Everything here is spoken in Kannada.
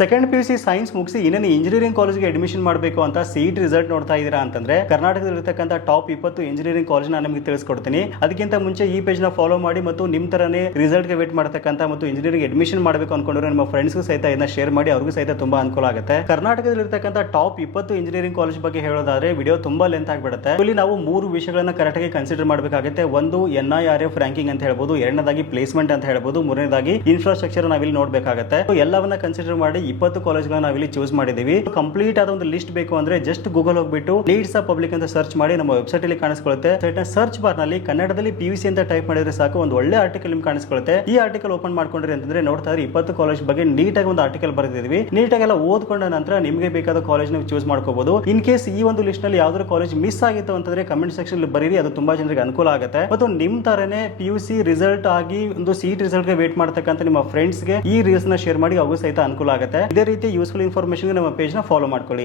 ಸೆಕೆಂಡ್ PUC ಸೈನ್ಸ್ ಮುಗಿಸಿ ಇನ್ನೇನು ಇಂಜಿನಿಯರಿಂಗ್ ಕಾಲೇಜ್ಗೆ ಅಡ್ಮಿಷನ್ ಮಾಡಬೇಕು ಅಂತ CET ರಿಸಲ್ಟ್ ನೋಡ್ತಾ ಇದ್ದೀರಾ ಅಂತಂದ್ರೆ ಕರ್ನಾಟಕದಲ್ಲಿರ್ತಕ್ಕಂಥ ಟಾಪ್ 20 ಇಂಜಿನಿಯರಿಂಗ್ ಕಾಲೇಜ್ ನಾನು ನಿಮಗೆ ತಿಳಿಸ್ಕೊಡ್ತೀನಿ. ಅದಕ್ಕಿಂತ ಮುಂಚೆ ಈ ಪೇಜ್ ನ ಫಾಲೋ ಮಾಡಿ ಮತ್ತು ನಿಮ್ಮ ತರನೇ ರಿಸಲ್ಟ್ ಗೆ ವೇಟ್ ಮಾಡತಕ್ಕಂಥ ಮತ್ತು ಇಂಜಿನಿಯರಿಂಗ್ ಅಡ್ಮಿಷನ್ ಮಾಡಬೇಕು ಅನ್ಕೊಂಡ್ರೆ ನಿಮ್ಮ ಫ್ರೆಂಡ್ಸ್ಗೂ ಸಹಿತ ಇದನ್ನ ಶೇರ್ ಮಾಡಿ, ಅವ್ರಿಗೂ ಸಹಿತ ತುಂಬಾ ಅನುಕೂಲ ಆಗುತ್ತೆ. ಕರ್ನಾಟಕದಲ್ಲಿರ್ತಕ್ಕಂಥ ಟಾಪ್ 20 ಇಂಜಿನಿಯರಿಂಗ್ ಕಾಲೇಜ್ ಬಗ್ಗೆ ಹೇಳೋದಾದ್ರೆ ವಿಡಿಯೋ ತುಂಬಾ ಲೆಂತ್ ಆಗಿಬಿಡುತ್ತೆ. ಇಲ್ಲಿ ನಾವು 3 ವಿಷಯಗಳನ್ನ ಕರೆಕ್ಟ್ ಆಗಿ ಕನ್ಸಿಡರ್ ಮಾಡಬೇಕಾಗುತ್ತೆ. ಒಂದು NIRF ರ್ಯಾಂಕಿಂಗ್ ಅಂತ ಹೇಳ್ಬೋದು, ಎರಡನೇದಾಗಿ ಪ್ಲೇಸ್ಮೆಂಟ್ ಅಂತ ಹೇಳ್ಬೋದು, ಮೂರನೇದಾಗಿ ಇನ್ಫ್ರಾಸ್ಟ್ರಕ್ಚರ್ ನಾವಿಲ್ಲಿ ನೋಡಬೇಕಾಗುತ್ತೆ. ಎಲ್ಲವನ್ನ ಕನ್ಸಿಡರ್ ಮಾಡಿ 20 ಕಾಲೇಜ್ಗಳನ್ನ ನಾವಿಲ್ಲಿ ಚೂಸ್ ಮಾಡಿದೀವಿ. ಕಂಪ್ಲೀಟ್ ಆದ ಒಂದು ಲಿಸ್ಟ್ ಬೇಕು ಅಂದ್ರೆ ಜಸ್ಟ್ ಗೂಗಲ್ ಹೋಗ್ಬಿಟ್ಟು ನೀಡ್ಸ್ ಆಫ್ ಪಬ್ಲಿಕ್ ಅಂತ ಸರ್ಚ್ ಮಾಡಿ ನಮ್ಮ ವೆಬ್ಸೈಟ್ ಅಲ್ಲಿ ಕಾಣಿಸ್ಕೊಳ್ಳುತ್ತೆ. ಸರ್ಚ್ ಬಾರ್ ನಲ್ಲಿ ಕನ್ನಡದಲ್ಲಿ PUC ಅಂತ ಟೈಪ್ ಮಾಡಿದ್ರೆ ಸಾಕು, ಒಂದು ಒಳ್ಳೆ ಆರ್ಟಿಕಲ್ ನಿಮ್ಗೆ ಕಾಣಿಸ್ಕೊಳ್ಳುತ್ತೆ. ಈ ಆರ್ಟಿಕಲ್ ಓಪನ್ ಮಾಡ್ಕೊಂಡ್ರಿ ಅಂತಂದ್ರೆ ನೋಡ್ತಾ ಇದ್ರೆ 20 ಕಾಲೇಜ್ ಬಗ್ಗೆ ನೀಟಾಗಿ ಒಂದು ಆರ್ಟಿಕಲ್ ಬರೆದಿದ್ವಿ. ನೀಟಾಗಿ ಎಲ್ಲ ಓದ್ಕೊಂಡ ನಂತರ ನಿಮಗೆ ಬೇಕಾದ ಕಾಲೇಜ್ ನೀವು ಚೂಸ್ ಮಾಡ್ಕೋಬಹುದು. ಇನ್ ಕೇಸ್ ಈ ಒಂದು ಲಿಸ್ಟ್ ನಲ್ಲಿ ಯಾವ್ದಾದ್ರು ಕಾಲೇಜ್ ಮಿಸ್ ಆಗಿತ್ತು ಅಂತಂದ್ರೆ ಕಮೆಂಟ್ ಸೆಕ್ಷನ್ ಅಲ್ಲಿ ಬರೀರಿ, ಅದು ತುಂಬಾ ಜನರಿಗೆ ಅನುಕೂಲ ಆಗುತ್ತೆ. ಮತ್ತು ನಿಮ್ ತರನೇ PUC ರಿಸಲ್ಟ್ ಆಗಿ ಒಂದು CET ರಿಸಲ್ಟ್ ಗೆ ವೇಟ್ ಮಾಡ್ತಕ್ಕಂಥ ನಿಮ್ಮ ಫ್ರೆಂಡ್ಸ್ ಗೆ ಈ ರೀಲ್ಸ್ ನ ಶೇರ್ ಮಾಡಿ, ಅವು ಸಹಿತ ಅನುಕೂಲ ಆಗುತ್ತೆ. ಇದೇ ರೀತಿ ಯೂಸ್ಫುಲ್ ಇನ್ಫಾರ್ಮೇಶನ್ ನಮ್ಮ ಪೇಜ್ ನ ಫಾಲೋ ಮಾಡ್ಕೊಳ್ಳಿ.